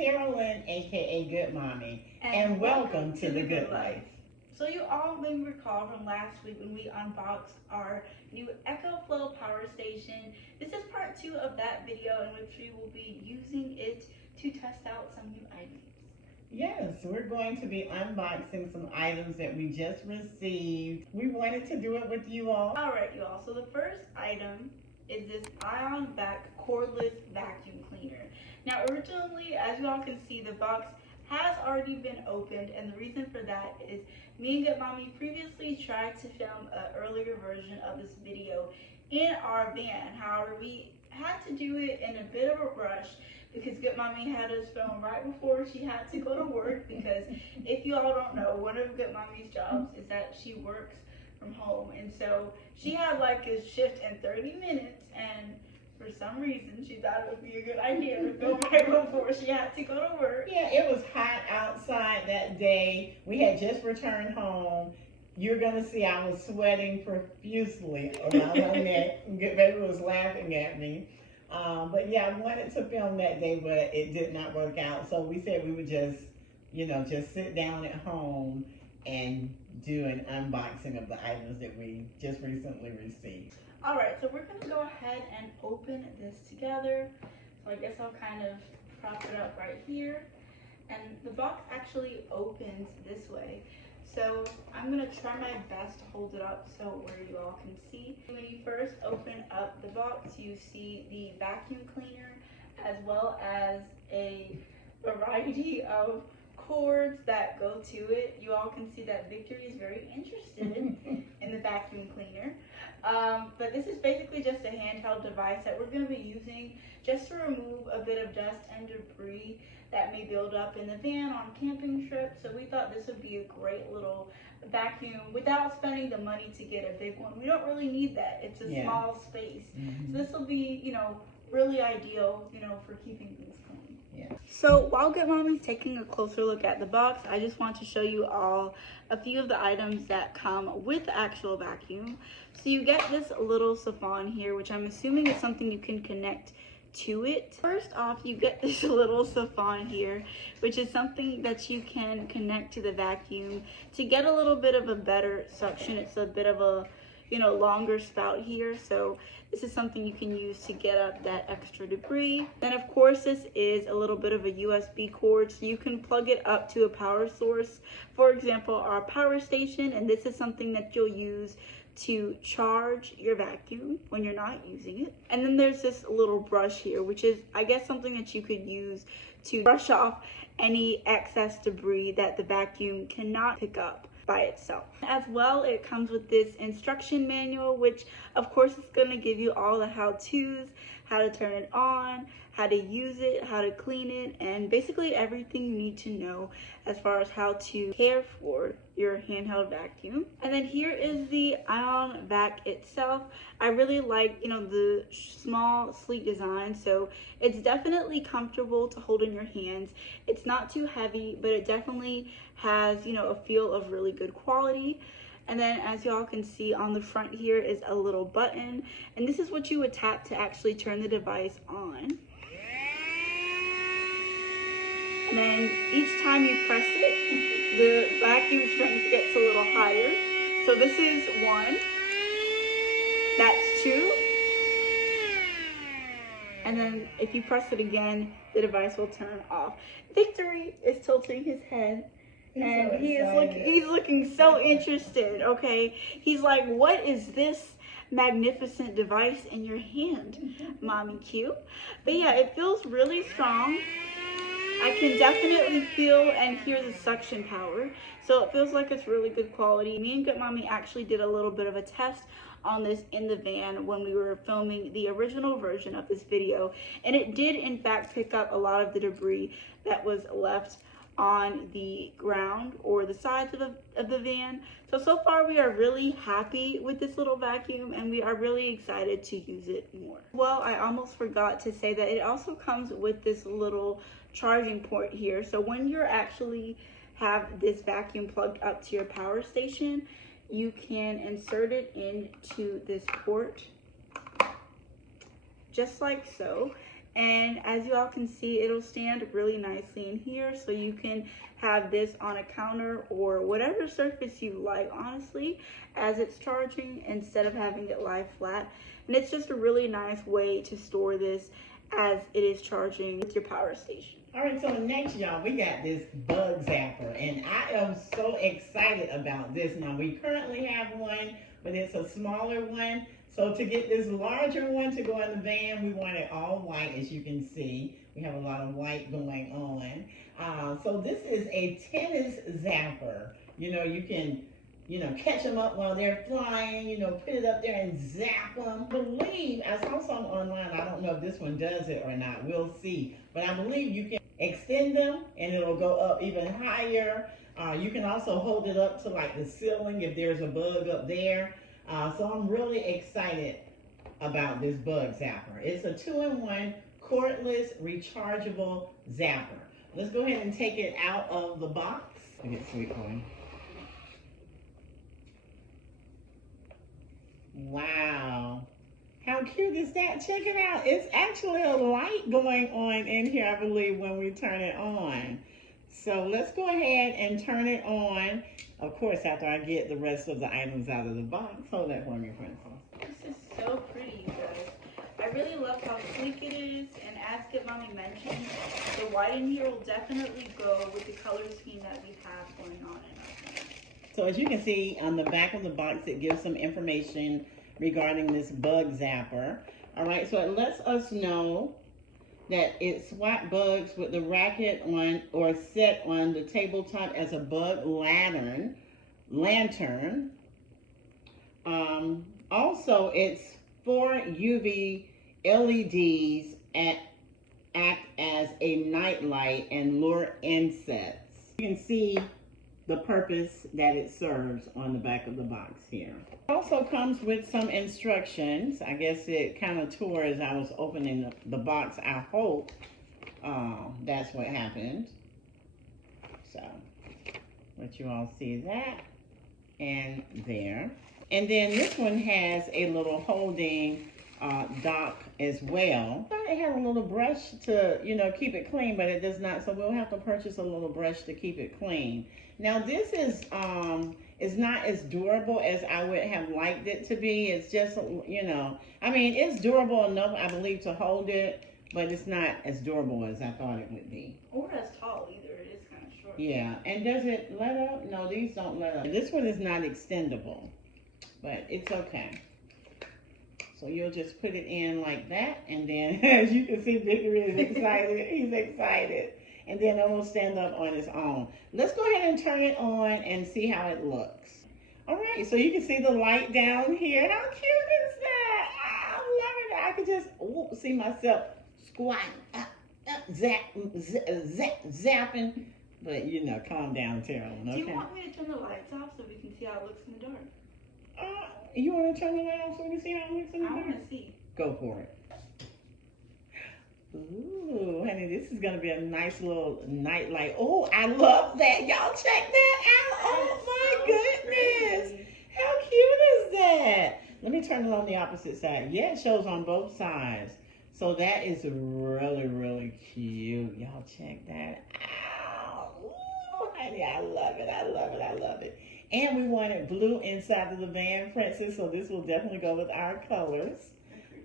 Carolyn, aka Good Mommy, and welcome to the Good Life. So you all may recall from last week when we unboxed our new EcoFlow power station. This is part 2 of that video in which we will be using it to test out some new items. Yes, we're going to be unboxing some items that we just received. We wanted to do it with you all. Alright, you all. So the first item is this Ion Vac cordless vacuum cleaner. Now originally, as you all can see, the box has already been opened, and the reason for that is me and Good Mommy previously tried to film an earlier version of this video in our van. However, we had to do it in a bit of a rush because Good Mommy had us film right before she had to go to work, because if you all don't know, one of Good Mommy's jobs is that she works from home, and so she had like a shift in 30 minutes, and for some reason she thought it would be a good idea to film right before she had to go to work. Yeah, it was hot outside that day. We had just returned home. You're gonna see I was sweating profusely around my neck. Baby was laughing at me. But yeah, I wanted to film that day, but it did not work out. So we said we would just, just sit down at home and do an unboxing of the items that we just recently received. All right, so we're gonna go ahead and open this together. So I guess I'll kind of prop it up right here. And the box actually opens this way. So I'm gonna try my best to hold it up so where you all can see. When you first open up the box, you see the vacuum cleaner as well as a variety of cords that go to it. You all can see that Victory is very interested in the vacuum cleaner. But this is basically just a handheld device that we're going to be using just to remove a bit of dust and debris that may build up in the van on camping trips. So we thought this would be a great little vacuum without spending the money to get a big one. We don't really need that. It's a small space. So this will be, really ideal, for keeping things clean. Yeah. So while Good Mommy's taking a closer look at the box, I just want to show you all a few of the items that come with the actual vacuum. So you get this little siphon here, which I'm assuming is something you can connect to it. First off, you get this little siphon here, which is something that you can connect to the vacuum to get a little bit of a better suction. It's a bit of a longer spout here, so this is something you can use to get up that extra debris. Then of course this is a little bit of a USB cord, so you can plug it up to a power source, for example our power station, and this is something that you'll use to charge your vacuum when you're not using it. And then there's this little brush here, which is I guess something that you could use to brush off any excess debris that the vacuum cannot pick up by itself. As well, it comes with this instruction manual, which of course is going to give you all the how-tos, how to turn it on, how to use it, how to clean it, and basically everything you need to know as far as how to care for your handheld vacuum. And then here is the Ion Vac itself. I really like, the small, sleek design, so it's definitely comfortable to hold in your hands. It's not too heavy, but it definitely has, a feel of really good quality. And then as y'all can see on the front here is a little button, and this is what you would tap to actually turn the device on. And then each time you press it, the vacuum strength gets a little higher. So this is 1, that's 2. And then if you press it again, the device will turn off. Victory is tilting his head. And he's looking so interested, okay? He's like, what is this magnificent device in your hand, Mommy Q? But yeah, it feels really strong. I can definitely feel and hear the suction power. So it feels like it's really good quality. Me and Good Mommy actually did a little bit of a test on this in the van when we were filming the original version of this video. And it did in fact pick up a lot of the debris that was left on the ground or the sides of the van. So far we are really happy with this little vacuum, and we are really excited to use it more. Well, I almost forgot to say that it also comes with this little charging port here. So when you're actually have this vacuum plugged up to your power station, you can insert it into this port just like so. And as you all can see, it'll stand really nicely in here, so you can have this on a counter or whatever surface you like, honestly, as it's charging, instead of having it lie flat. And it's just a really nice way to store this as it is charging with your power station. All right, so next, y'all, we got this bug zapper, and I am so excited about this. Now, we currently have one, but it's a smaller one. So to get this larger one to go in the van, we want it all white, as you can see. We have a lot of white going on. So this is a tennis zapper. You know, you can, catch them up while they're flying, put it up there and zap them. I saw some online. I don't know if this one does it or not. We'll see. But I believe you can extend them and it'll go up even higher. You can also hold it up to like the ceiling if there's a bug up there. So I'm really excited about this bug zapper. It's a 2-in-1 cordless rechargeable zapper. Let's go ahead and take it out of the box. Look at Sweet Boy. Wow. How cute is that? Check it out. It's actually a light going on in here, I believe, when we turn it on. So let's go ahead and turn it on. Of course, after I get the rest of the items out of the box. Hold that for me, Princess. This is so pretty, you guys. I really love how sleek it is, and as Get Mommy mentioned, the white in here will definitely go with the color scheme that we have going on in our home. So as you can see on the back of the box, it gives some information regarding this bug zapper. All right, so it lets us know that it swat bugs with the racket on or set on the tabletop as a bug lantern. Also, it's 4 UV LEDs act as a night light and lure insects. You can see the purpose that it serves on the back of the box here. It also comes with some instructions. I guess it kind of tore as I was opening the box. I hope that's what happened. So, let you all see that and there. And then this one has a little holding dock as well. I thought it had a little brush to, keep it clean, but it does not. So we'll have to purchase a little brush to keep it clean. Now this is not as durable as I would have liked it to be. It's just, I mean, it's durable enough, I believe, to hold it, but it's not as durable as I thought it would be. Or as tall either. It is kind of short. Yeah, and does it let up? No, these don't let up. This one is not extendable, but it's okay. So you'll just put it in like that, and then as you can see, Victory is excited. He's excited. And then it will stand up on its own. Let's go ahead and turn it on and see how it looks. All right, so you can see the light down here. How cute is that? I love it. I could just see myself squatting, zapping. But, calm down, Carolyn, okay? Do you want me to turn the lights off so we can see how it looks in the dark? You want to turn the light off so we can see how it looks in the dark? I want to see. Go for it. Ooh, honey, this is going to be a nice little night light. Oh, I love that. Y'all check that out. Oh, my goodness. Pretty. How cute is that? Let me turn it on the opposite side. Yeah, it shows on both sides. So that is really, really cute. Y'all check that out. Ooh, honey, I love it. I love it. I love it. And we wanted blue inside of the van, Princess, so this will definitely go with our colors.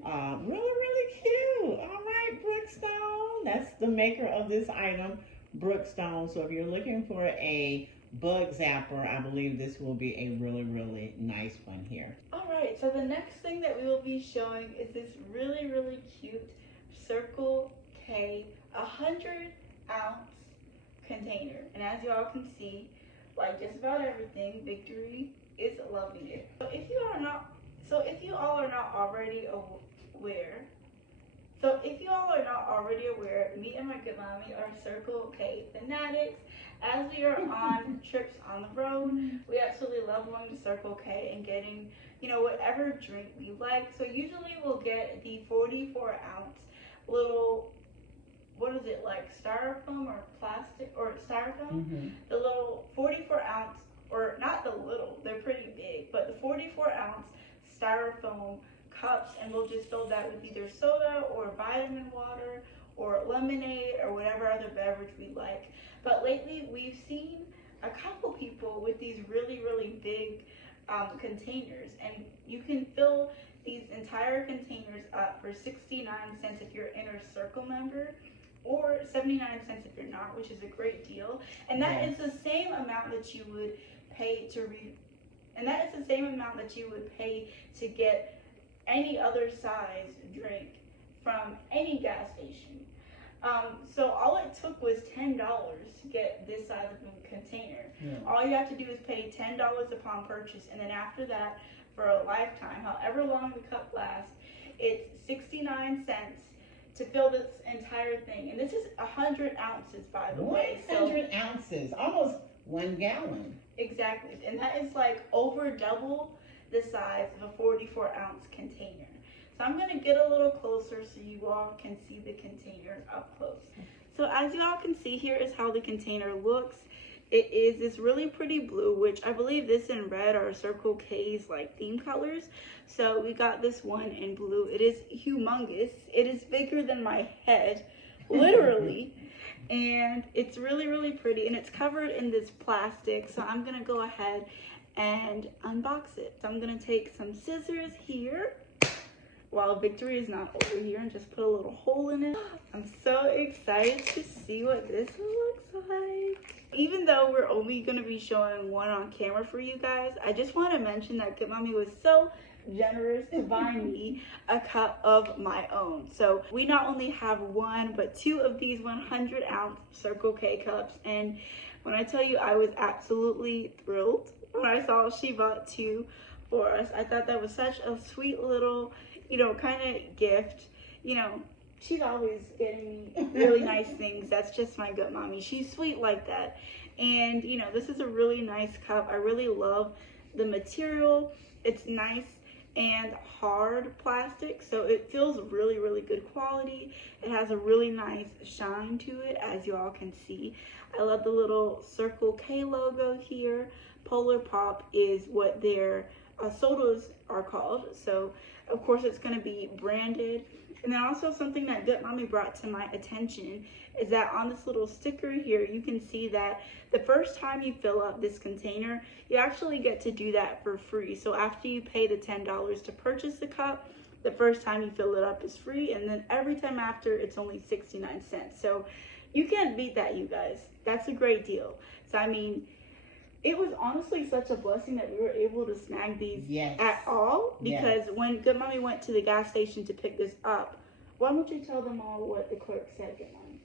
Really, really cute. All right, Brookstone. That's the maker of this item, Brookstone. So if you're looking for a bug zapper, I believe this will be a really, really nice one here. All right, so the next thing that we will be showing is this really, really cute Circle K 100-ounce container. And as you all can see, like just about everything, Victory is loving it. So if you all are not already aware, me and my good mommy are Circle K fanatics. As we are on trips on the road, we absolutely love going to Circle K and getting, whatever drink we like. So usually we'll get the 44-ounce little, what is it, like styrofoam or plastic or styrofoam? The little 44-ounce, or not the little, they're pretty big, but the 44-ounce styrofoam cups, and we'll just fill that with either soda or vitamin water or lemonade or whatever other beverage we like. But lately we've seen a couple people with these really, really big containers, and you can fill these entire containers up for 69 cents if you're an Inner Circle member, or 79 cents if you're not, which is a great deal. And that is the same amount that you would pay to get any other size drink from any gas station. So all it took was $10 to get this size of a container. All you have to do is pay $10 upon purchase, and then after that, for a lifetime, however long the cup lasts, it's 69 cents to fill this entire thing. And this is 100 ounces, by the way. 100 ounces, almost 1 gallon. Exactly, and that is like over double the size of a 44-ounce container. So I'm going to get a little closer so you all can see the container up close. So as you all can see, here is how the container looks. It is this really pretty blue, which I believe this and red are Circle K's like theme colors. So we got this one in blue. It is humongous. It is bigger than my head, literally. And it's really, really pretty, and it's covered in this plastic. So I'm going to go ahead and unbox it. So I'm going to take some scissors here, while Victory is not over here, and just put a little hole in it. I'm so excited to see what this looks like. Even though we're only going to be showing one on camera for you guys, I just want to mention that Good Mommy was so generous to buy me a cup of my own. So we not only have one, but two of these 100-ounce Circle K cups. And when I tell you, I was absolutely thrilled when I saw she bought two for us. I thought that was such a sweet little, kind of gift. She's always getting me really nice things. That's just my Good Mommy. She's sweet like that. And, this is a really nice cup. I really love the material. It's nice and hard plastic, so it feels really, really good quality. It has a really nice shine to it, as you all can see. I love the little Circle K logo here. Polar Pop is what their sodas are called, so of course it's going to be branded. And then also something that Good Mommy brought to my attention is that on this little sticker here, you can see that the first time you fill up this container, you actually get to do that for free. So after you pay the $10 to purchase the cup, the first time you fill it up is free, and then every time after, it's only 69 cents. So you can't beat that, you guys. That's a great deal. So I mean, it was honestly such a blessing that we were able to snag these at all, because when Good Mommy went to the gas station to pick this up, why don't you tell them all what the clerk said, Good Mommy?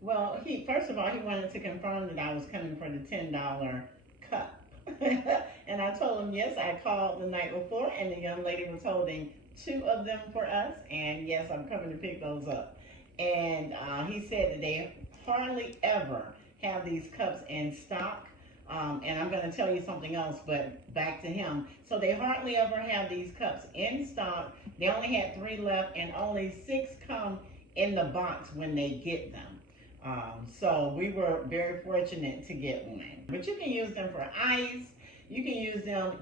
Well, first of all, he wanted to confirm that I was coming for the $10 cup. And I told him, yes, I called the night before, and the young lady was holding two of them for us, and yes, I'm coming to pick those up. And he said that they hardly ever have these cups in stock. And I'm going to tell you something else, but back to him. So they hardly ever have these cups in stock. They only had 3 left, and only 6 come in the box when they get them. So we were very fortunate to get one. But you can use them for ice. You can use them,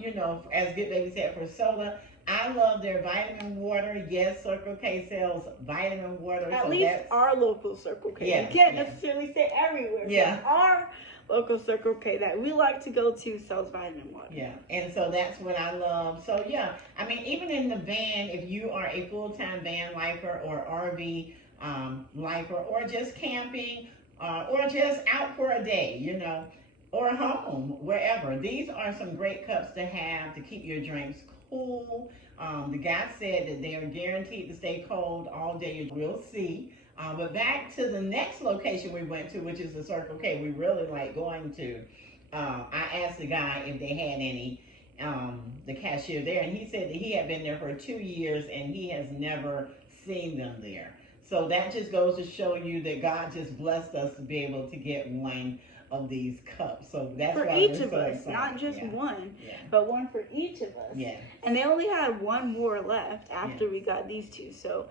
as Good Baby said, for soda. I love their vitamin water. Yes, Circle K sells vitamin water. At least our local Circle K. Yeah, you can't necessarily say everywhere. Yeah. Our local Circle K that we like to go to sells vitamin water. Yeah, and so that's what I love. So yeah, I mean, even in the van, if you are a full-time van lifer or RV lifer, or just camping, or just out for a day, or home, wherever, these are some great cups to have to keep your drinks cool. The guy said that they are guaranteed to stay cold all day. We'll see. But back to the next location we went to, which is the Circle K we really like going to. I asked the guy if they had any, the cashier there, and he said that he had been there for 2 years and he has never seen them there. So that just goes to show you that God just blessed us to be able to get one of these cups. So that's for why each we're of so us, excited. not just one, Yeah. but one for each of us. Yeah. And they only had one more left after we got these two, so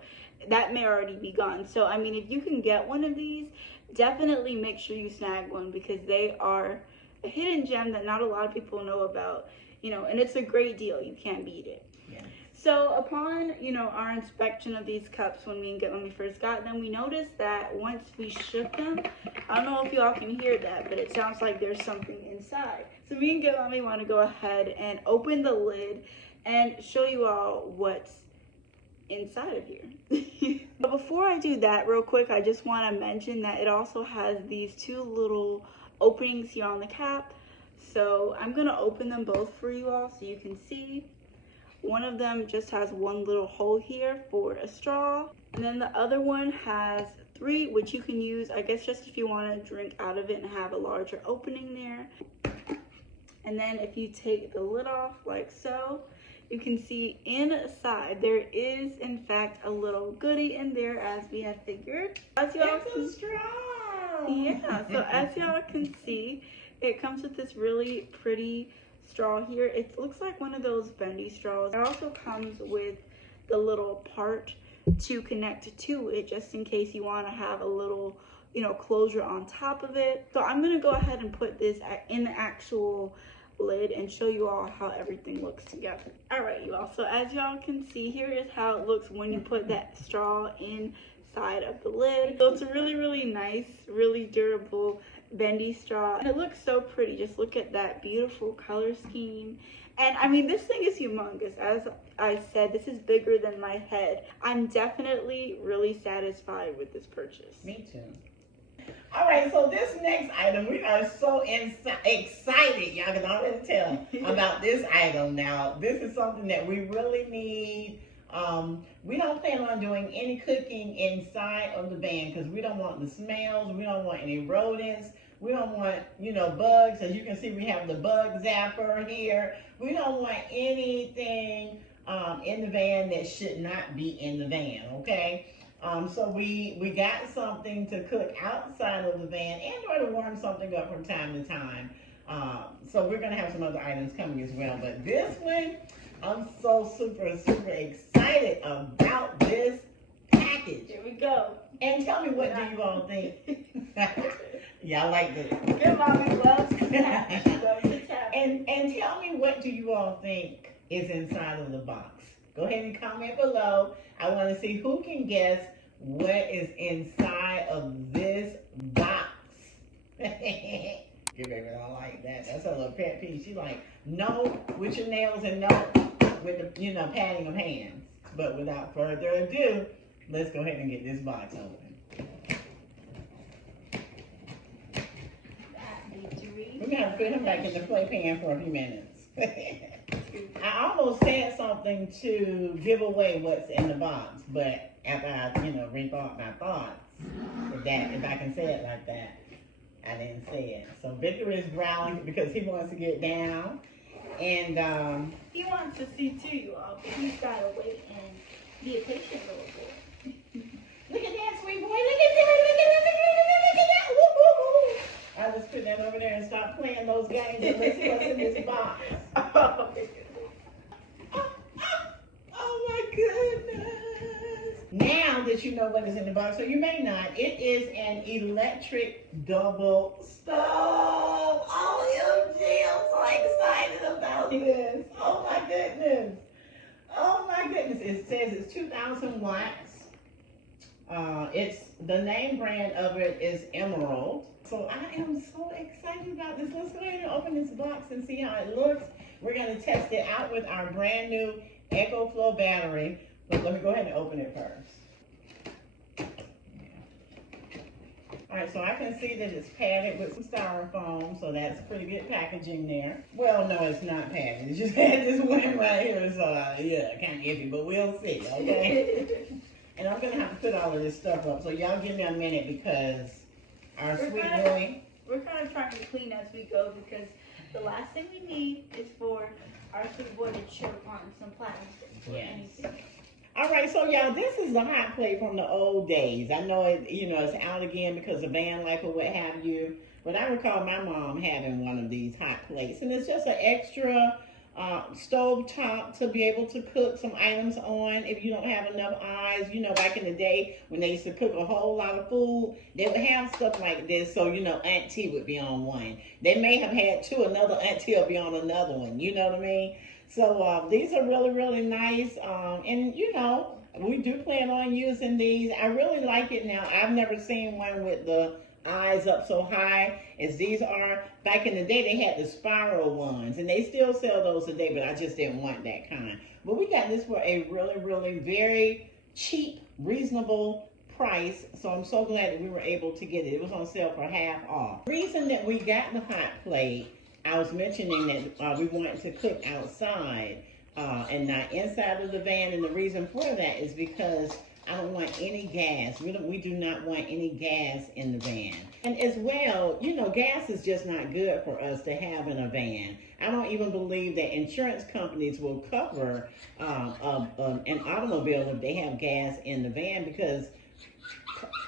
that may already be gone. So I mean, if you can get one of these, definitely make sure you snag one, because they are a hidden gem that not a lot of people know about, and it's a great deal. You can't beat it. Yeah. So upon, our inspection of these cups when when we first got them, we noticed that once we shook them, I don't know if you all can hear that, but it sounds like there's something inside. So me and Gilmmy want to go ahead and open the lid and show you all what's inside of here. But before I do that, real quick, I just want to mention that it also has these two little openings here on the cap. So I'm going to open them both for you all so you can see. One of them just has one little hole here for a straw, and then the other one has three, which you can use, I guess, just if you want to drink out of it and have a larger opening there. And then if you take the lid off like so, you can see inside there is in fact a little goodie in there, as we had figured. As y'all It's a straw. Yeah, so as y'all can see, it comes with this really pretty straw here. It looks like one of those bendy straws. It also comes with the little part to connect to it, just in case you want to have a little, closure on top of it. So I'm going to go ahead and put this in the actual lid and show you all how everything looks together. All right, you all. So as y'all can see, here is how it looks when you put that straw inside of the lid. So it's a really, really nice, really durable bendy straw, and it looks so pretty. Just look at that beautiful color scheme. And I mean, this thing is humongous. As I said, this is bigger than my head. I'm definitely really satisfied with this purchase. Me too. All right, so this next item, we are so excited, y'all can already tell, about this item now. This is something that we really need. We don't plan on doing any cooking inside of the van because we don't want the smells, we don't want any rodents, we don't want, bugs. As you can see, we have the bug zapper here. We don't want anything in the van that should not be in the van, okay? So we got something to cook outside of the van and or to warm something up from time to time. So we're gonna have some other items coming as well, but this one, I'm so super excited about this package. Here we go. And tell me, what do you all think? Yeah, I like this. Your mommy loves to tap. She loves to tap. And tell me, what do you all think is inside of the box? Go ahead and comment below. I want to see who can guess what is inside of this box. Your baby don't like that. That's a little pet peeve. She's like, no with your nails and no with the, patting of hands. But without further ado, let's go ahead and get this box open. We're going to have to put him back in the playpen for a few minutes. I almost said something to give away what's in the box, but after I, rethought my thoughts, if I can say it like that, I didn't say it. So Victor is growling because he wants to get down, and he wants to see too, you all, but he's got to wait and be a patient little boy. Look at that, sweet boy! Look at that! Look at that! Look at that! Woo, woo, woo. I just put that over there and stop playing those games and let's see what's in this box. Oh my goodness! Now that you know what is in the box, so you may not, it is an electric double stove. OMG, I'm so excited about this. Oh my goodness. Oh my goodness. It says it's 2,000 watts. It's the name brand of it is Emerald. So I am so excited about this. Let's go ahead and open this box and see how it looks. We're going to test it out with our brand new EcoFlow battery. But let me go ahead and open it first. All right, so I can see that it's padded with some styrofoam, so that's pretty good packaging there. Well, no, it's not padded. It just had this one right here, so yeah, kind of iffy, but we'll see, okay? And I'm going to have to put all of this stuff up, so y'all give me a minute because our sweet boy... We're kind of trying to clean as we go because the last thing we need is for our sweet boy to choke on some plastic or anything. All right, so y'all, this is the hot plate from the old days. I know it, it's out again because of van life or what have you, but I recall my mom having one of these hot plates, and it's just an extra stove top to be able to cook some items on if you don't have enough eyes. Back in the day when they used to cook a whole lot of food, they would have stuff like this, so Auntie would be on one. They may have had two, another auntie will be on another one, you know what I mean? So these are really, really nice. And you know, we do plan on using these. I really like it now. I've never seen one with the eyes up so high as these are. Back in the day, they had the spiral ones, and they still sell those today, but I just didn't want that kind. But we got this for a really, really very cheap, reasonable price. So I'm so glad that we were able to get it. It was on sale for half off. The reason that we got the hot plate, I was mentioning that we wanted to cook outside and not inside of the van. And the reason for that is because I don't want any gas. We do not want any gas in the van. And as well, you know, gas is just not good for us to have in a van. I don't even believe that insurance companies will cover an automobile if they have gas in the van, because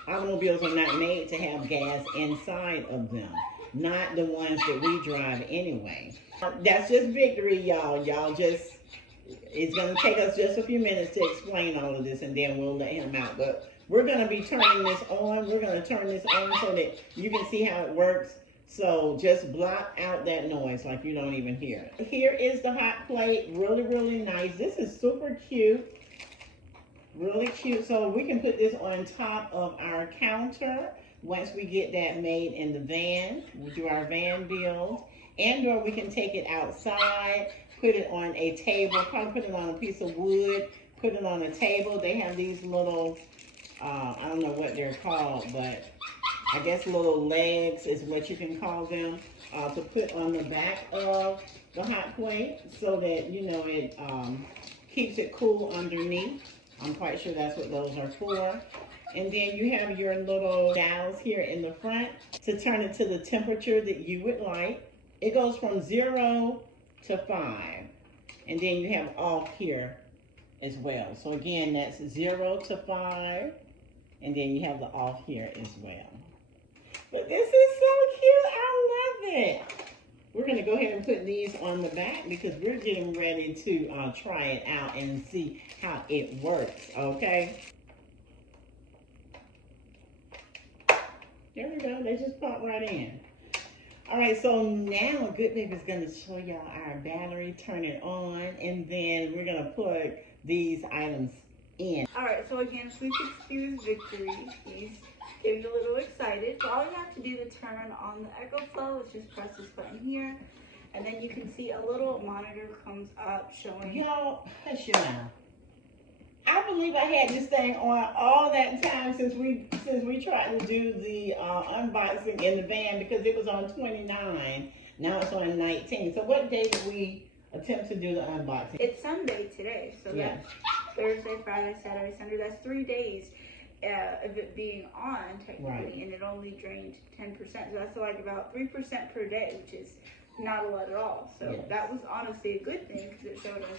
automobiles are not made to have gas inside of them. Not the ones that we drive anyway. That's just victory, y'all. It's going to take us just a few minutes to explain all of this, and then we'll let him out. But we're going to be turning this on. We're going to turn this on so that you can see how it works. So just block out that noise like you don't even hear it. Here is the hot plate. Really, really nice. This is super cute. Really cute. So we can put this on top of our counter once we get that made in the van. We do our van build. And or we can take it outside, put it on a table, probably put it on a piece of wood, put it on a table. They have these little, I don't know what they're called, but I guess little legs is what you can call them, to put on the back of the hot plate so that, you know, it keeps it cool underneath. I'm quite sure that's what those are for. And then you have your little dials here in the front to turn it to the temperature that you would like. It goes from 0 to 5. And then you have off here as well. So again, that's 0 to 5. And then you have the off here as well. But this is so cute. I love it. We're going to go ahead and put these on the back because we're getting ready to try it out and see how it works, okay? There we go. They just pop right in. All right, so now Good Baby is going to show y'all our battery, turn it on, and then we're going to plug these items in. All right, so again, Sweet 60's victory. He's getting a little excited. So all you have to do to turn on the EcoFlow is just press this button here, and then you can see a little monitor comes up showing. Y'all, hush your mouth. I believe I had this thing on all that time since we tried to do the unboxing in the van, because it was on 29. Now it's on 19. So what day did we attempt to do the unboxing? It's Sunday today, so yeah. That's Thursday, Friday, Saturday, Sunday. That's 3 days of it being on technically, right. And it only drained 10%. So that's like about 3% per day, which is not a lot at all. So yes. That was honestly a good thing because it showed us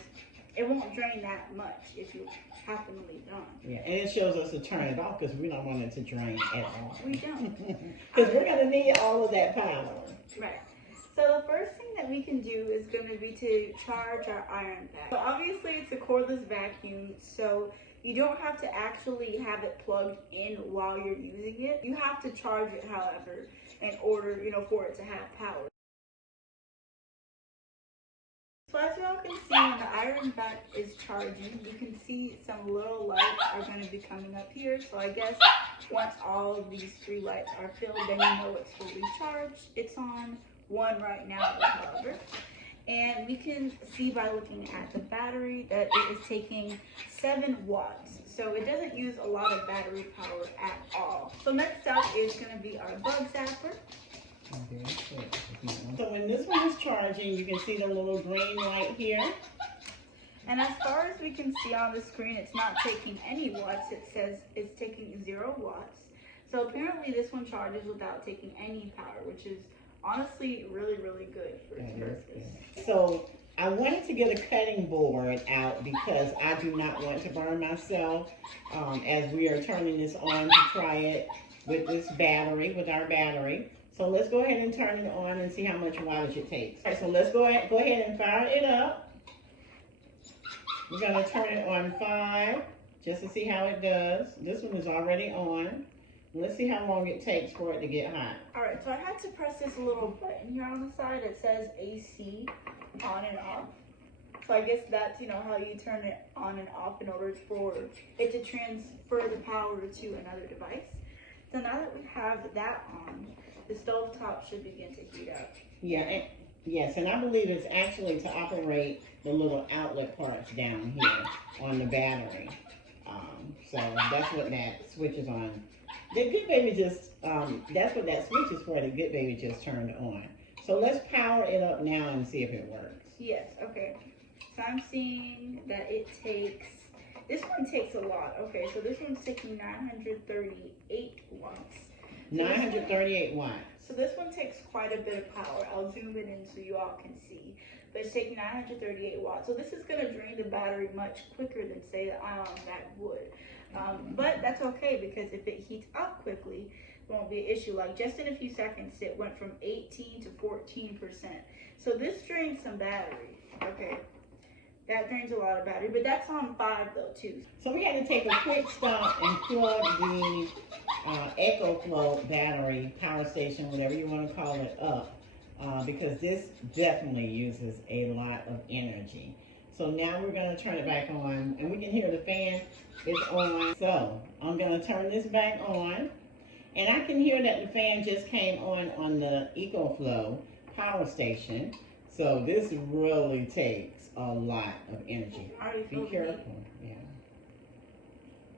it won't drain that much if you happen to leave it on. Yeah, and it shows us to turn it off because we don't want it to drain at all. We don't. Because we're going to need all of that power. Right. So the first thing that we can do is going to be to charge our iron vac. So obviously it's a cordless vacuum, so you don't have to actually have it plugged in while you're using it. You have to charge it, however, in order, for it to have power. So as y'all can see, when the iron vac is charging, you can see some little lights are going to be coming up here. So I guess once all of these 3 lights are filled, then you know it's fully charged. It's on 1 right now, however. And we can see by looking at the battery that it is taking 7 watts. So it doesn't use a lot of battery power at all. So next up is going to be our bug zapper. So when this one is charging, you can see the little green light here. And as far as we can see on the screen, it's not taking any watts. It says it's taking 0 watts. So apparently this one charges without taking any power, which is honestly really, really good for its purpose. So I wanted to get a cutting board out because I do not want to burn myself as we are turning this on to try it with this battery, with our battery. So let's go ahead and turn it on and see how much wattage it takes. All right, so let's go ahead and fire it up. We're going to turn it on 5 just to see how it does. This one is already on. Let's see how long it takes for it to get hot. All right, so I had to press this little button here on the side that says AC on and off. So I guess that's, how you turn it on and off in order for it to transfer the power to another device. So now that we have that on, the stovetop should begin to heat up. Yeah, yes, and I believe it's actually to operate the little outlet parts down here on the battery. So that's what that switch is on. The Good Baby just, that's what that switch is for. The Good Baby just turned on. So let's power it up now and see if it works. Yes, okay. So I'm seeing that this one takes a lot. Okay, so this one's taking 938 watts. 938 watts. So this one takes quite a bit of power. I'll zoom it in so you all can see. But it's taking 938 watts. So this is going to drain the battery much quicker than, say, that would. But that's okay, because if it heats up quickly, it won't be an issue. Like just in a few seconds, it went from 18 to 14%. So this drains some battery. Okay. That drains a lot of battery, but that's on 5 though too. So we had to take a quick stop and plug the EcoFlow battery, power station, whatever you want to call it, up because this definitely uses a lot of energy. So now we're going to turn it back on, and we can hear the fan is on. So I'm going to turn this back on, and I can hear that the fan just came on the EcoFlow power station. So this really takes a lot of energy. Be careful. Yeah.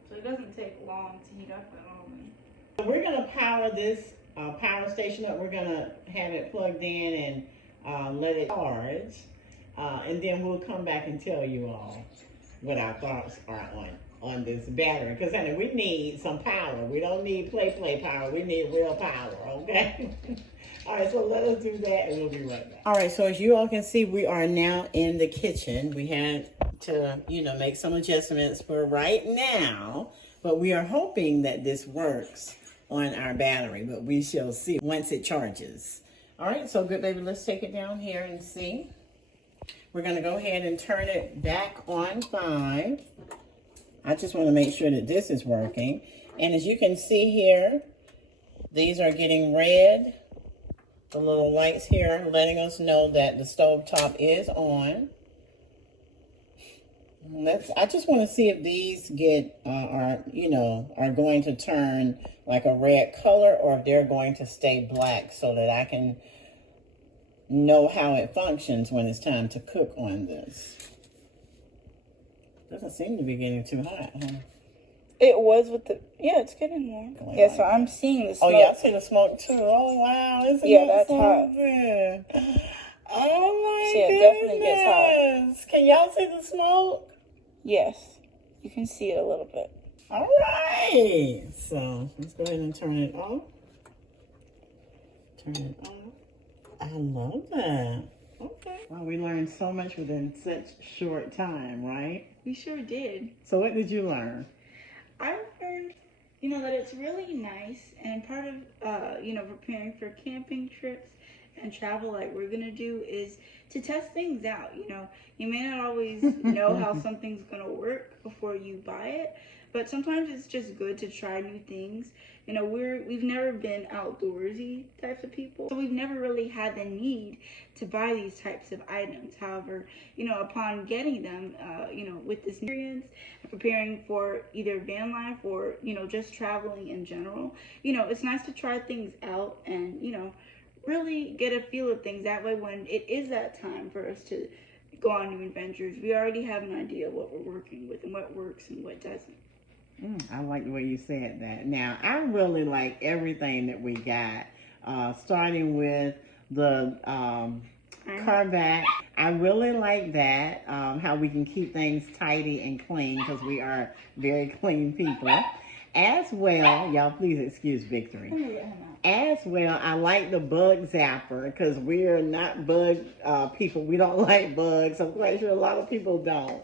So it doesn't take long to heat up at all. So we're going to power this power station up. We're going to have it plugged in and let it charge. And then we'll come back and tell you all what our thoughts are on this battery. Because honey, we need some power. We don't need play power. We need real power, okay? All right, so let us do that and we'll be right back. All right, so as you all can see, we are now in the kitchen. We had to, make some adjustments for right now, but we are hoping that this works on our battery, but we shall see once it charges. All right, so Good Baby, let's take it down here and see. We're going to go ahead and turn it back on 5. I just want to make sure that this is working. And as you can see here, these are getting red. The little lights here letting us know that the stovetop is on. I just want to see if these are going to turn like a red color, or if they're going to stay black, so that I can know how it functions when it's time to cook on this. Doesn't seem to be getting too hot, huh? It was with it's getting warm. Yeah, so I'm seeing the smoke. Oh yeah, I see the smoke too. Oh wow, isn't that so hot? Good? Oh my goodness. It definitely gets hot. Can y'all see the smoke? Yes, you can see it a little bit. All right, so let's go ahead and turn it off. Turn it off. I love that. Okay. Well, we learned so much within such short time, right? We sure did. So what did you learn? I learned, that it's really nice, and part of, preparing for camping trips and travel like we're going to do is to test things out. You may not always know how something's going to work before you buy it, but sometimes it's just good to try new things. We've never been outdoorsy types of people, so we've never really had the need to buy these types of items. However, upon getting them, with this experience and preparing for either van life or, just traveling in general, it's nice to try things out and, really get a feel of things. That way, when it is that time for us to go on new adventures, we already have an idea of what we're working with and what works and what doesn't. I like the way you said that. Now, I really like everything that we got, starting with the car back. I really like that, how we can keep things tidy and clean, because we are very clean people. As well, y'all please excuse Victory. As well, I like the bug zapper, because we're not bug people. We don't like bugs. I'm quite sure a lot of people don't.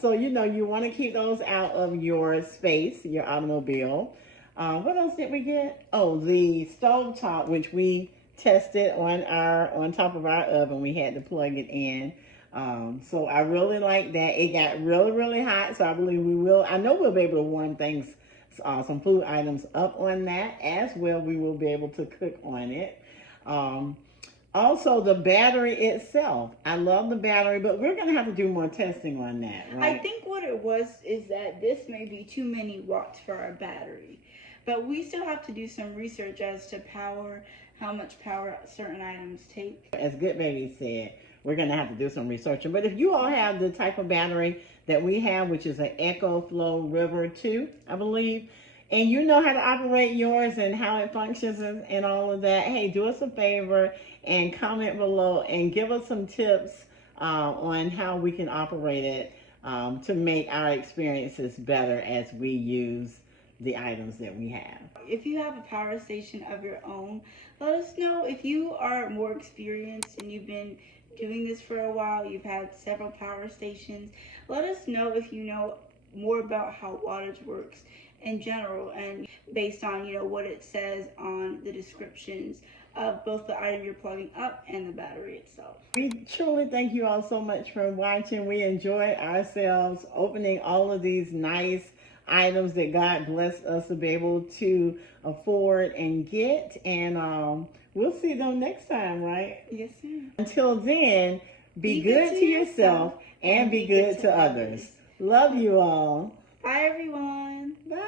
So, you want to keep those out of your space, your automobile. What else did we get? Oh, the stovetop, which we tested on top of our oven. We had to plug it in. So I really like that. It got really, really hot. So I believe I know we'll be able to warm things, some food items up on that. As well, we will be able to cook on it. Also, the battery itself. I love the battery, but we're going to have to do more testing on that, right? I think what it was is that this may be too many watts for our battery. But we still have to do some research as to how much power certain items take. As Good Baby said, we're going to have to do some researching. But if you all have the type of battery that we have, which is an EcoFlow River 2, I believe, and you know how to operate yours and how it functions and all of that, hey, do us a favor and comment below and give us some tips on how we can operate it to make our experiences better as we use the items that we have. If you have a power station of your own, let us know. If you are more experienced and you've been doing this for a while, you've had several power stations, let us know if you know more about how wattage works in general and based on what it says on the descriptions of both the item you're plugging up and the battery itself. We truly thank you all so much for watching. We enjoy ourselves opening all of these nice items that God blessed us to be able to afford and get, and we'll see them next time, right? Yes, sir. Until then, be good to yourself and be good to others. Love you all. Bye, everyone. Bye.